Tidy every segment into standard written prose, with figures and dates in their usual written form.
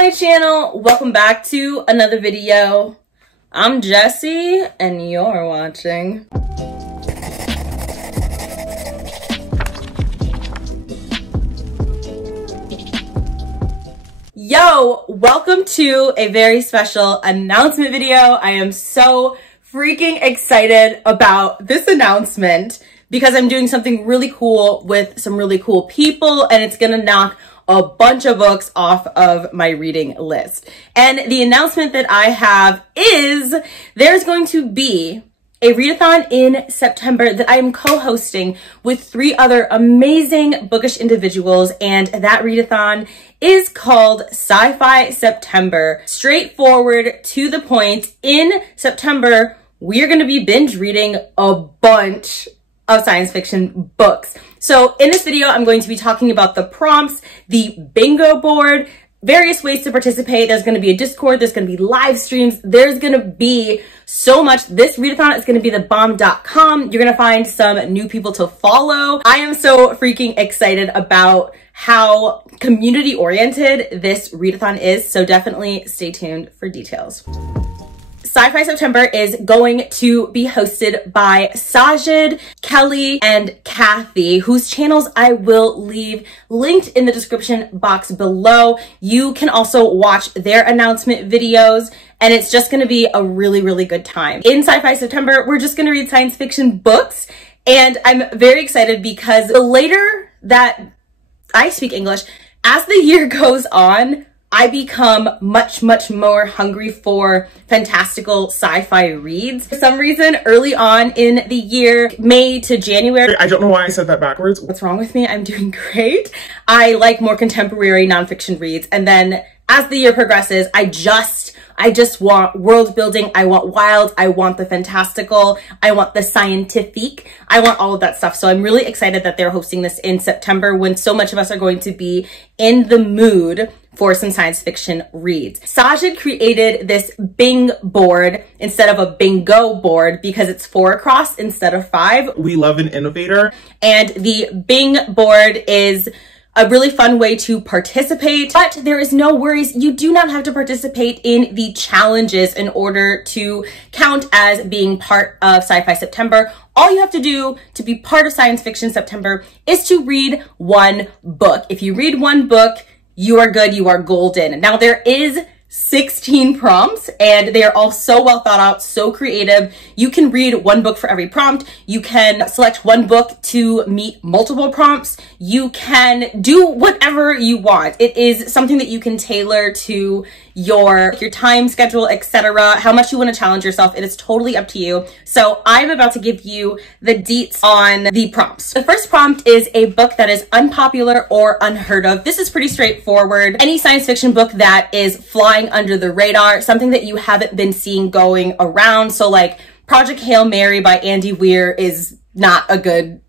my channel. Welcome back to another video. I'm Jessie and you're watching. Yo, welcome to a very special announcement video. I am so freaking excited about this announcement because I'm doing something really cool with some really cool people, and it's gonna knock a bunch of books off of my reading list. And the announcement that I have is there's going to be a readathon in September that I am co-hosting with 3 other amazing bookish individuals, and that readathon is called Sci-Fi September. Straightforward, to the point. In September, we are going to be binge reading a bunch of science fiction books. So in this video, I'm going to be talking about the prompts, the bingo board, various ways to participate. There's going to be a Discord, there's going to be live streams, there's going to be so much. This readathon is going to be the bomb.com. You're going to find some new people to follow. I am so freaking excited about how community oriented this readathon is, so definitely stay tuned for details. Sci-Fi September is going to be hosted by Sajid, Kelly, and Kathy, whose channels I will leave linked in the description box below. You can also watch their announcement videos, and it's just going to be a really, really good time. In Sci-Fi September, we're just going to read science fiction books, and I'm very excited because the later that I speak English, as the year goes on, I become much more hungry for fantastical sci-fi reads. For some reason, early on in the year, May to January. I don't know why I said that backwards. What's wrong with me? I'm doing great. I like more contemporary nonfiction reads. And then as the year progresses, I just want world building. I want wild. I want the fantastical. I want the scientific. I want all of that stuff. So I'm really excited that they're hosting this in September when so much of us are going to be in the mood for some science fiction reads. Sajid created this bing board instead of a bingo board because it's 4 across instead of 5. We love an innovator. And the bing board is a really fun way to participate, but there is no worries. You do not have to participate in the challenges in order to count as being part of Sci-Fi September. All you have to do to be part of Science Fiction September is to read 1 book. If you read 1 book, you are good, you are golden. Now there is 16 prompts and they are all so well thought out, so creative. You can read 1 book for every prompt. You can select 1 book to meet multiple prompts. You can do whatever you want. It is something that you can tailor to your time schedule, etc. How much you want to challenge yourself. It is totally up to you. So I'm about to give you the deets on the prompts. The first prompt is a book that is unpopular or unheard of. This is pretty straightforward. Any science fiction book that is flying under the radar, something that you haven't been seeing going around. So like Project Hail Mary by Andy Weir is not a good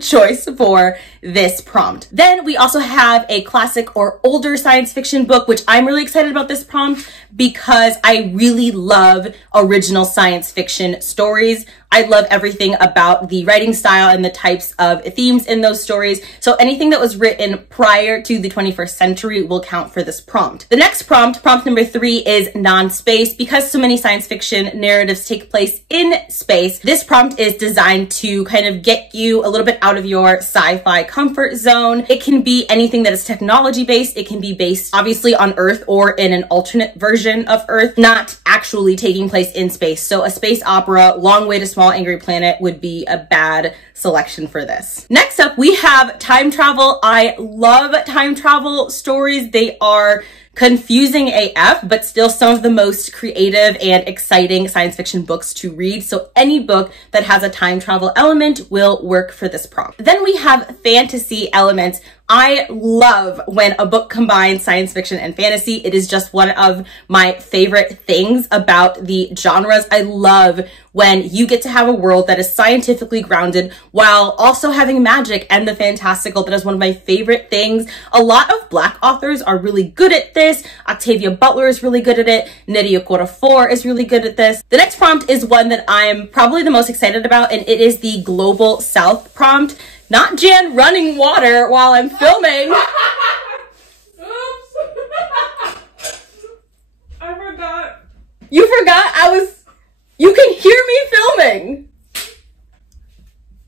choice for this prompt. Then we also have a classic or older science fiction book, which I'm really excited about this prompt because I really love original science fiction stories. I love everything about the writing style and the types of themes in those stories. So anything that was written prior to the 21st century will count for this prompt. The next prompt, prompt number 3, is non-space. Because so many science fiction narratives take place in space, this prompt is designed to kind of get you a little bit out of your sci-fi comfort zone. It can be anything that is technology based. It can be based obviously on Earth or in an alternate version of Earth, not actually taking place in space. So a space opera, Long Way to Small Angry Planet would be a bad selection for this. Next up, we have time travel. I love time travel stories. They are confusing AF, but still some of the most creative and exciting science fiction books to read. So any book that has a time travel element will work for this prompt. Then we have fantasy elements. I love when a book combines science fiction and fantasy. It is just one of my favorite things about the genres. I love when you get to have a world that is scientifically grounded while also having magic and the fantastical. That is one of my favorite things. A lot of Black authors are really good at this. Octavia Butler is really good at it. Nydia Okorafor is really good at this. The next prompt is one that I'm probably the most excited about, and it is the Global South prompt. Not Jan running water while I'm filming. You can hear me filming.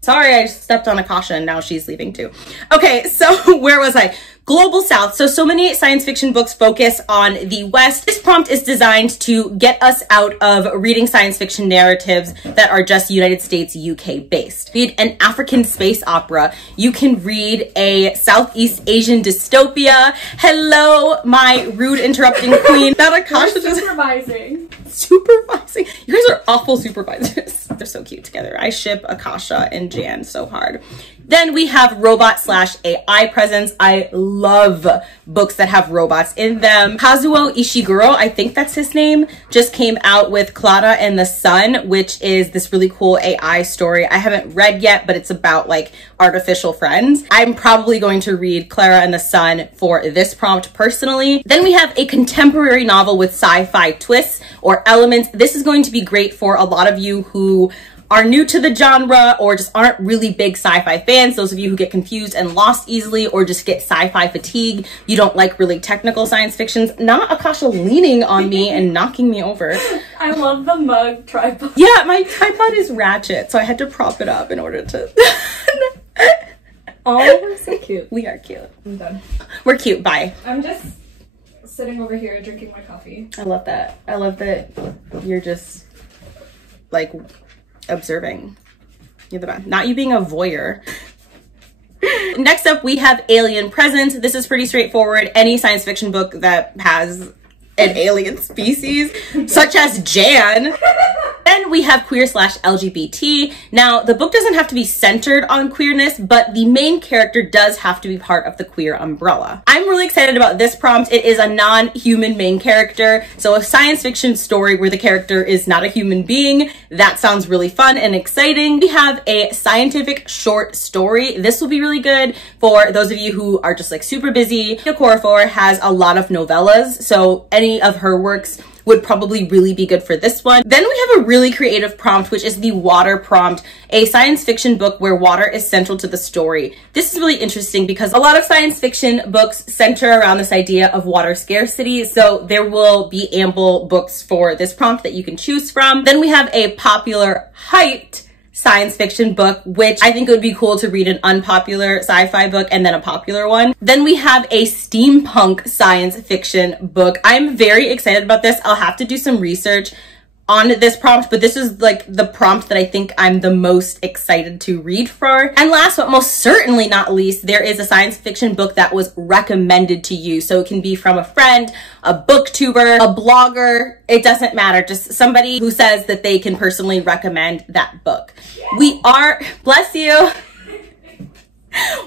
Sorry, I stepped on Akasha and now she's leaving too. Okay, so where was I? Global South. So many science fiction books focus on the West. This prompt is designed to get us out of reading science fiction narratives that are just United States, UK based. Read an African space opera. You can read a Southeast Asian dystopia. Hello, my rude interrupting queen. That Akasha just supervising. Supervising. You guys are awful supervisors. They're so cute together. I ship Akasha and Jan so hard. Then we have robot/AI presence. I love books that have robots in them. Kazuo Ishiguro, I think that's his name, just came out with Clara and the Sun, which is this really cool AI story I haven't read yet, but it's about like artificial friends. I'm probably going to read Clara and the Sun for this prompt personally. Then we have a contemporary novel with sci-fi twists or elements. This is going to be great for a lot of you who are new to the genre or just aren't really big sci-fi fans, those of you who get confused and lost easily or just get sci-fi fatigue, you don't like really technical science fictions. Not Akasha leaning on me and knocking me over. I love the mug tripod. Yeah, my tripod is ratchet, so I had to prop it up in order to... Oh, we're so cute. We are cute. I'm done. We're cute, bye. I'm just sitting over here drinking my coffee. I love that. I love that you're just like... observing. You're the best. Not you being a voyeur. Next up, we have Alien Presence. This is pretty straightforward. Any science fiction book that has an alien species, such as Jan. Then we have queer/LGBT. Now, the book doesn't have to be centered on queerness, but the main character does have to be part of the queer umbrella. I'm really excited about this prompt. It is a non-human main character. So a science fiction story where the character is not a human being. That sounds really fun and exciting. We have a scientific short story. This will be really good for those of you who are just like super busy. Okorafor has a lot of novellas, so any of her works would probably really be good for this one. Then we have a really creative prompt, which is the water prompt, a science fiction book where water is central to the story. This is really interesting because a lot of science fiction books center around this idea of water scarcity. So there will be ample books for this prompt that you can choose from. Then we have a popular hyped science fiction book, which I think it would be cool to read an unpopular sci-fi book and then a popular one. Then we have a steampunk science fiction book. I'm very excited about this. I'll have to do some research on this prompt, but this is like the prompt that I think I'm the most excited to read for. And last but most certainly not least, there is a science fiction book that was recommended to you. So it can be from a friend, a booktuber, a blogger, it doesn't matter. Just somebody who says that they can personally recommend that book. We are, bless you.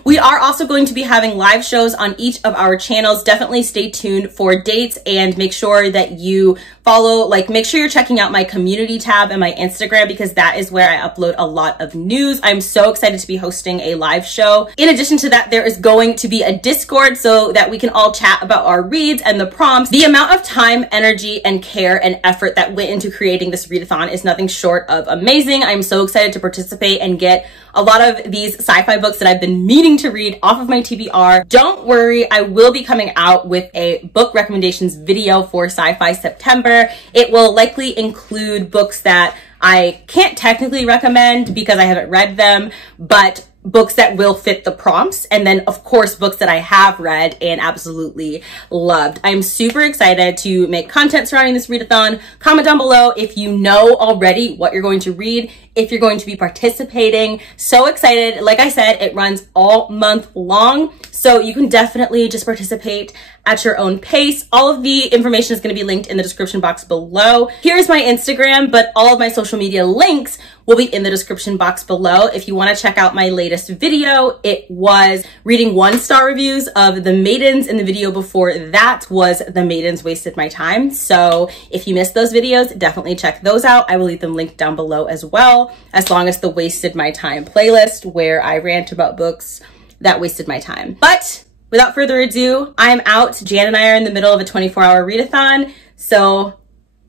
We are also going to be having live shows on each of our channels. Definitely stay tuned for dates and make sure that you follow, make sure you're checking out my community tab and my Instagram because that is where I upload a lot of news. I'm so excited to be hosting a live show. In addition to that, there is going to be a Discord so that we can all chat about our reads and the prompts. The amount of time, energy, and care and effort that went into creating this readathon is nothing short of amazing. I'm so excited to participate and get a lot of these sci-fi books that I've been meaning to read off of my TBR. Don't worry, I will be coming out with a book recommendations video for Sci-Fi September. It will likely include books that I can't technically recommend because I haven't read them, but books that will fit the prompts. And then of course, books that I have read and absolutely loved. I'm super excited to make content surrounding this readathon. Comment down below if you know already what you're going to read, if you're going to be participating. So excited. Like I said, it runs all month long. So you can definitely just participate at your own pace. All of the information is going to be linked in the description box below. Here's my Instagram, but all of my social media links will be in the description box below. If you want to check out my latest video, it was reading 1-star reviews of The Maidens, and the video before that was The Maidens Wasted My Time. So if you missed those videos, definitely check those out. I will leave them linked down below as well, as long as the Wasted My Time playlist where I rant about books that wasted my time. But without further ado, I'm out. Jan and I are in the middle of a 24-hour readathon, so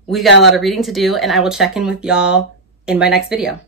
we've got a lot of reading to do, and I will check in with y'all in my next video.